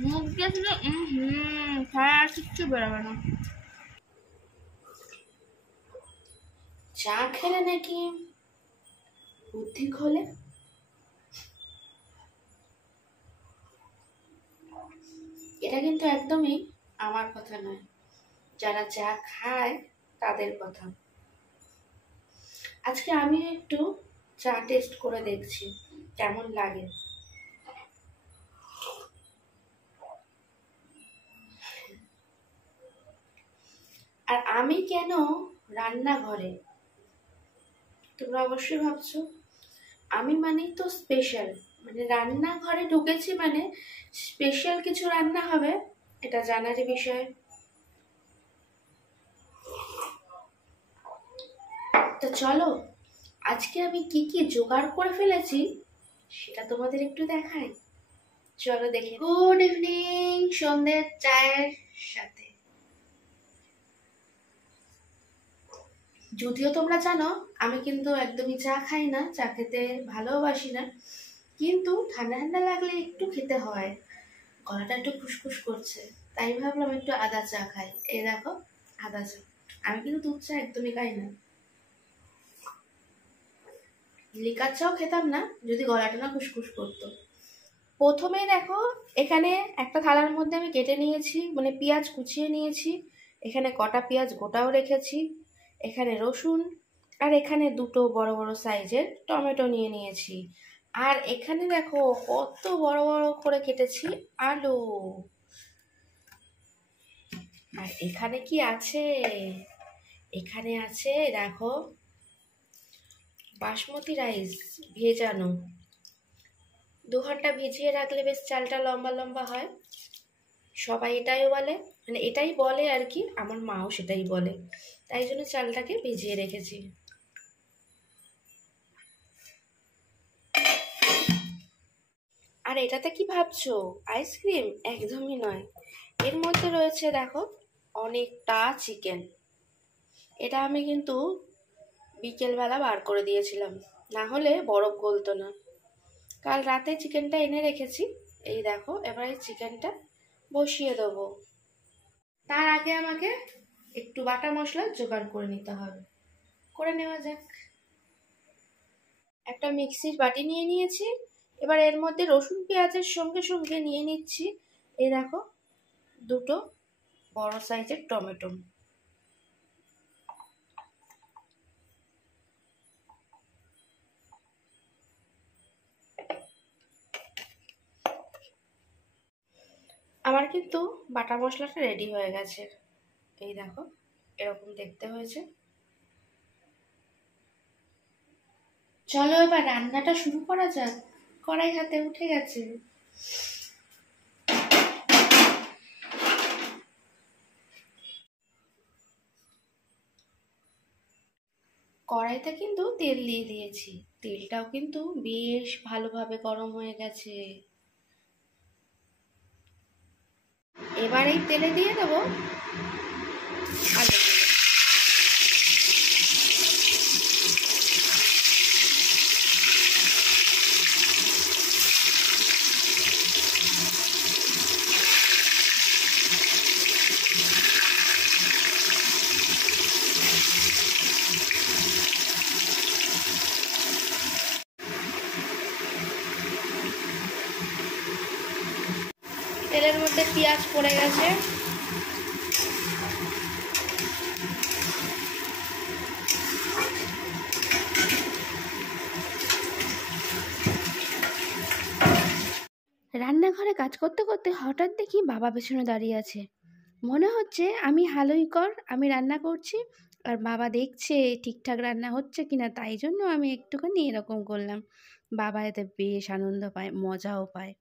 মুখ দিয়ে শুধু খায় আর কিচ্ছু বেরোবে না। চা খেলে নাকি বুদ্ধি খোলে। এটা কিন্তু একদমই আমার কথা নয়, যারা চা খায় তাদের কথা। আজকে আমি একটু চা টেস্ট করে দেখছি কেমন লাগে। আর আমি কেন রান্নাঘরে, তোমরা অবশ্যই ভাবছো আমি মানেই তো স্পেশাল, মানে রান্নাঘরে ঢুকেছি মানে স্পেশাল কিছু রান্না হবে, এটা জানারই বিষয়। তো চলো আজকে আমি কি কি জোগাড় করে ফেলেছি সেটা তোমাদের একটু দেখাই। চলো দেখি। গুড ইভিনিং সন্ধ্যের চায়ের সাথে। যদিও তোমরা জানো আমি কিন্তু একদমই চা খাই না, চা খেতে ভালোবাসি না, কিন্তু ঠান্ডা ঠান্ডা লাগলে একটু খেতে হয়। গলাটা একটু খুসখুস করছে, তাই ভাবলাম একটু আদা চা খাই। এই দেখো আদা চা। আমি কিন্তু দুধ চা একদমই খাই না, লিকার চাও খেতাম না যদি গলাটা না খুসখুস করতো। প্রথমেই দেখো এখানে একটা থালার মধ্যে আমি কেটে নিয়েছি, মানে পেঁয়াজ কুচিয়ে নিয়েছি, এখানে কটা পেঁয়াজ গোটাও রেখেছি, এখানে রসুন, আর এখানে দুটো বড় বড় সাইজের টমেটো নিয়ে নিয়েছি। আর এখানে দেখো কত বড় বড় করে কেটেছি আলু। আর এখানে কি আছে, এখানে আছে দেখো বাসমতি রাইস ভেজানো। 2 ঘন্টা ভিজিয়ে রাখলে বেশ চালটা লম্বা লম্বা হয়, সবাই এটাই বলে, মানে এটাই বলে আর কি, আমার মাও সেটাই বলে, তাই জন্য চালটাকে ভিজিয়ে রেখেছি। আর এটাতে কি ভাবছো আইসক্রিম? একদমই নয়, এর মধ্যে রয়েছে দেখো অনেকটা চিকেন। এটা আমি কিন্তু বিকেলবেলা বার করে দিয়েছিলাম, না হলে বরফ গলতো না। কাল রাতে চিকেনটা এনে রেখেছি। এই দেখো এবার এই চিকেনটা বসিয়ে দেবো। তার আগে আমাকে একটু বাটা মশলা জোগাড় করে নিতে হবে, করে নেওয়া যাক। একটা মিক্সির বাটি নিয়ে নিয়েছি, এবার এর মধ্যে রসুন পেঁয়াজের সঙ্গে সঙ্গে নিয়ে নিচ্ছি এই দেখো দুটো বড় সাইজের টমেটো। আমার কিন্তু বাটা মশলাটা রেডি হয়ে গেছে, এই দেখো এরকম দেখতে হয়েছে। চলো এবার রান্নাটা শুরু করা যাক। কড়াই হাতে উঠে গেছে। কড়াইতে কিন্তু তেল দিয়ে দিয়েছি, তেলটাও কিন্তু বেশ ভালোভাবে গরম হয়ে গেছে। এবার এই তেলে দিয়ে দেবো আলু। তেলের মধ্যে পেঁয়াজ পড়ে গেছে, রান্নাঘরে কাজ করতে করতে হঠাৎ দেখি বাবা পেছনে দাঁড়িয়ে আছে। মনে হচ্ছে আমি হালুই কর, আমি রান্না করছি আর বাবা দেখছে ঠিকঠাক রান্না হচ্ছে কিনা, তাই জন্য আমি একটুখানি এরকম করলাম। বাবা এতে বেশ আনন্দ পায়, মজাও পায়।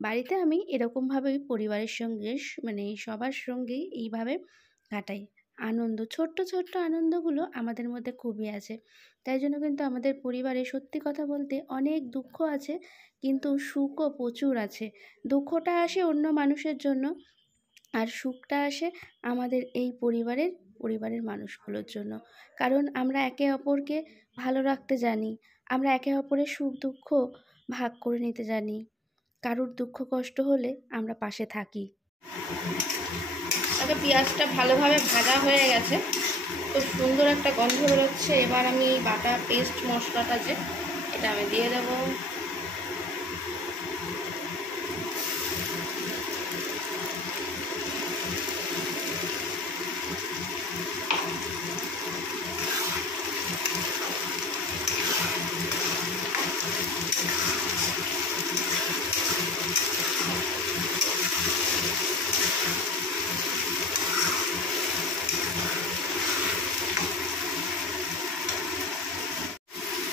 বাড়িতে আমি এরকমভাবেই পরিবারের সঙ্গে মানে সবার সঙ্গেই এইভাবে কাটাই আনন্দ। ছোট্ট ছোট্ট আনন্দগুলো আমাদের মধ্যে খুবই আছে, তাই জন্য কিন্তু আমাদের পরিবারে সত্যি কথা বলতে অনেক দুঃখ আছে, কিন্তু সুখও প্রচুর আছে। দুঃখটা আসে অন্য মানুষের জন্য, আর সুখটা আসে আমাদের এই পরিবারের মানুষগুলোর জন্য। কারণ আমরা একে অপরকে ভালো রাখতে জানি, আমরা একে অপরের সুখ দুঃখ ভাগ করে নিতে জানি। কারুর দুঃখ কষ্ট হলে আমরা পাশে থাকি। আগে পেঁয়াজটা ভালোভাবে ভাজা হয়ে গেছে, খুব সুন্দর একটা গন্ধ বেরোচ্ছে। এবার আমি বাটা পেস্ট মশলাটা যে এটা আমি দিয়ে দেবো।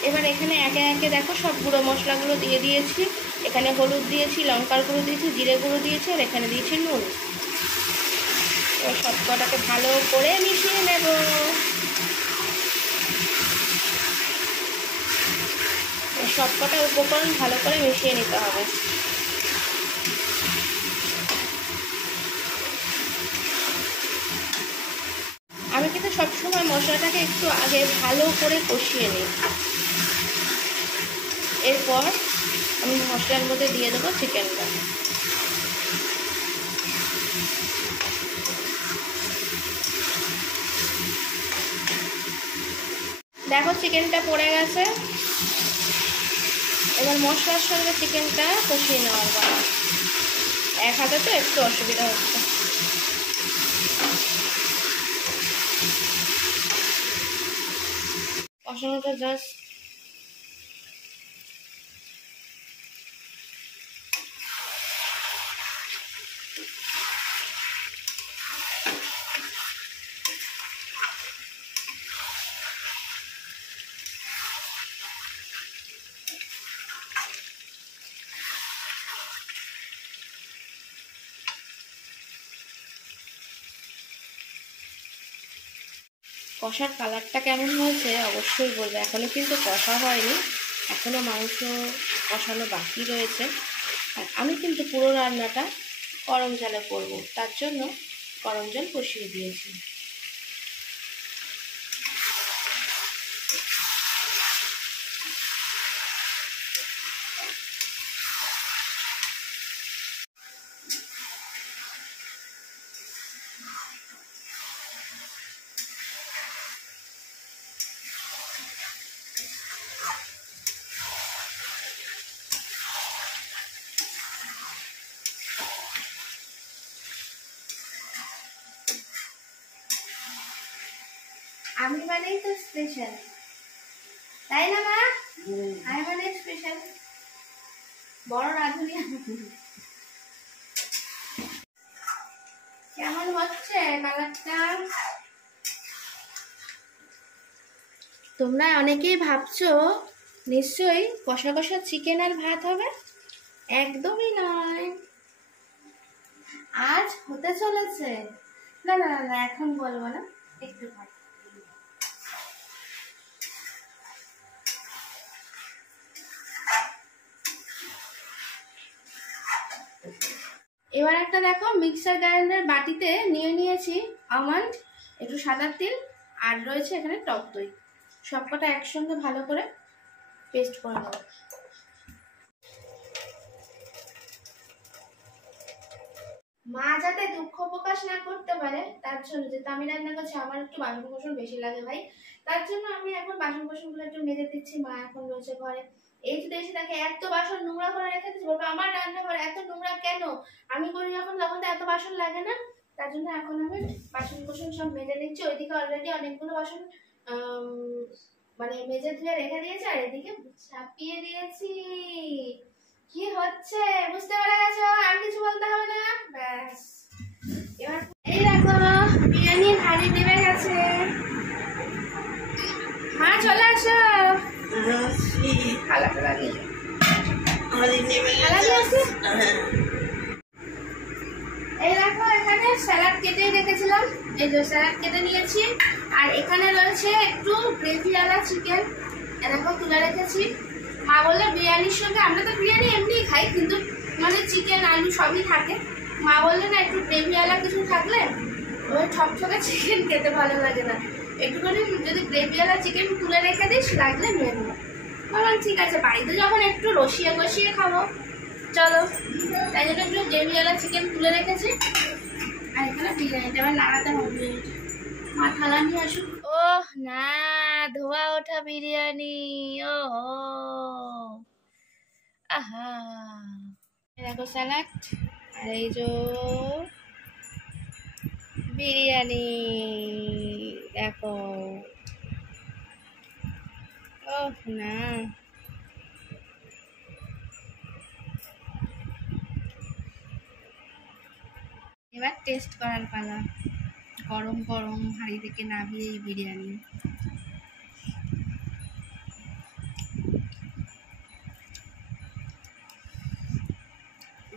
এবার এখানে একে একে দেখো সব গুঁড়ো মশলাগুলো দিয়ে দিয়েছি। এখানে হলুদ দিয়েছি, লঙ্কার গুঁড়ো দিয়েছি, জিরে গুঁড়ো দিয়েছি, আর এখানে দিয়েছি নুন। এবার সব কটাকে ভালো করে মিশিয়ে নেব। সব কটা উপকরণ ভালো করে মিশিয়ে নিতে হবে। আমি কিন্তু সবসময় মশলাটাকে একটু আগে ভালো করে কষিয়ে নিই। এরপর আমি মশলার মধ্যে দিয়ে দেবো চিকেনটা। দেখো চিকেনটা পড়ে গেছে। এবার মশলার সঙ্গে চিকেনটা কষিয়ে নেওয়ার পর এক হাতে তো একটু অসুবিধা হচ্ছে। কষানোটা জাস্ট কষার কালারটা কেমন হয়েছে অবশ্যই বলবে। এখনও কিন্তু কষা হয়নি, এখনও মাংস কষানো বাকি রয়েছে। আর আমি কিন্তু পুরো রান্নাটা গরম জলে করব, তার জন্য গরম জল কষিয়ে দিয়েছি। আমি মানেই তো স্পেশাল, তাই না মা? আমি মানে স্পেশাল, বড় রাঁধুনি। কেমন হচ্ছে কালারটা? তোমরা অনেকেই ভাবছো নিশ্চয়ই কষা কষা চিকেন আর ভাত হবে। একদমই নয়, আজ হতে চলেছে। না না না, এখন বলবো না, একটু ভাত। এবার একটা দেখো মিক্সার গ্রাইন্ডার বাটিতে নিয়ে নিয়েছি আমন্ড, একটু সাদা তিল, আর রয়েছে এখানে টক দই। সবকটা একসঙ্গে ভালো করে পেস্ট করে নেব। মা যাতে দুঃখ প্রকাশ না করতে পারে তার জন্য, যেহেতু আমি রান্না করছি আমার একটু বাসন কোসন বেশি লাগে ভাই, তার জন্য আমি এখন বাসন কোসনগুলো একটু মেজে দিচ্ছি। মা এখন রয়েছে ঘরে, এই যদি এসে দেখে এত বাসন নোংরা করে রেখে দিচ্ছি, বলবো আমার রান্নাঘর এত নোংরা কেন? আমি করি যখন তখন তো এত বাসন লাগে না। তার জন্য এখন আমি বাসন কোসন সব মেজে নিচ্ছি। ওইদিকে অলরেডি অনেকগুলো বাসন মানে মেজে ধুয়ে রেখে দিয়েছি, আর এদিকে চাপিয়ে দিয়েছি। কি হচ্ছে বুঝতে পেরে গেছো? আর কিছু বলতে হবে না, ব্যাস। এবার এই দেখো বিরিয়ানির হাঁড়ি নেমে গেছে। মা চলে আসো। এই দেখো এখানে স্যালাড কেটে রেখেছিলাম, এই যে স্যালাড কেটে নিয়েছি। আর এখানে রয়েছে একটু গ্রেভিওয়ালা চিকেন, এরকম তুলে রেখেছি। মা বললে বিরিয়ানির সঙ্গে, আমরা তো বিরিয়ানি এমনিই খাই কিন্তু মানে চিকেন আলু সবই থাকে, মা বললে না একটু গ্রেভিওয়ালা কিছু থাকলে ওই ঠকঠকে চিকেন খেতে ভালো লাগে না, একটুখানি যদি গ্রেভিওয়ালা চিকেন তুলে রেখে দিস লাগলে নিয়ে নেবো। বললাম ঠিক আছে, বাড়িতে যখন একটু রসিয়ে কষিয়ে খাবো, চলো। তাই জন্য একটু গ্রেভিওয়ালা চিকেন তুলে রেখেছি। আর এখানে বিরিয়ানিটা আবার নাড়াতে হবে। মা থালা নিয়ে আসুন। ওহ না, ধোয়া ওঠা বিরিয়ানি। ও আহা, দেখো স্যালাড, আর এই যে বিরিয়ানি দেখো। ওহ না, এবার টেস্ট করার পালা। গরম গরম হাঁড়ি থেকে নামিয়ে এই বিরিয়ানি।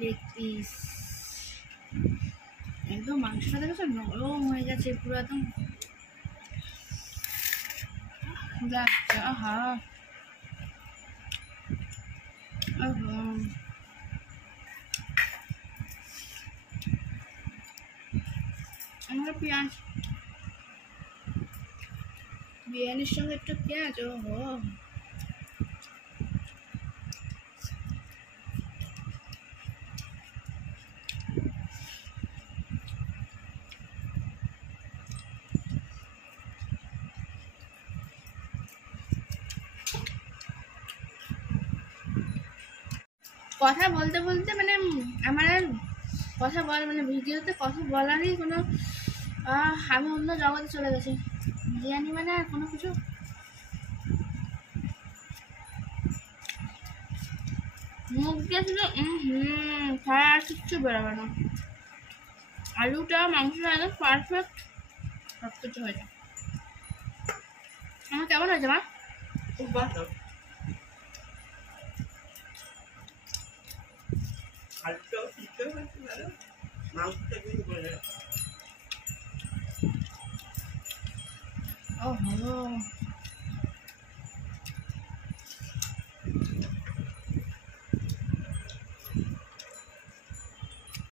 লেগ পিস একদম, মাংসটা দেখো নরম হয়ে গেছে পুরো একদম। আহা, আমার পেঁয়াজ, বিরিয়ানির সঙ্গে একটু পেঁয়াজ। ওহো, কথা বলতে বলতে মানে আমার আর কথা মানে ভিডিওতে কথা বলারই কোনো আমি অন্য জগতে চলে গেছি। বিরিয়ানি মানে আর কোনো কিছু মুখ দিয়ে শুধু ছাড়া আর কিচ্ছু বেরোবে না। আলুটা মাংসটা একদম পারফেক্ট, সব কিছু হয়ে যায়। আমার কেমন হয়েছে মা? খুব ভালো। আলুটাও সিদ্ধ হয়েছে ভালো, মাংসটা কিন্তু করে। ওহো,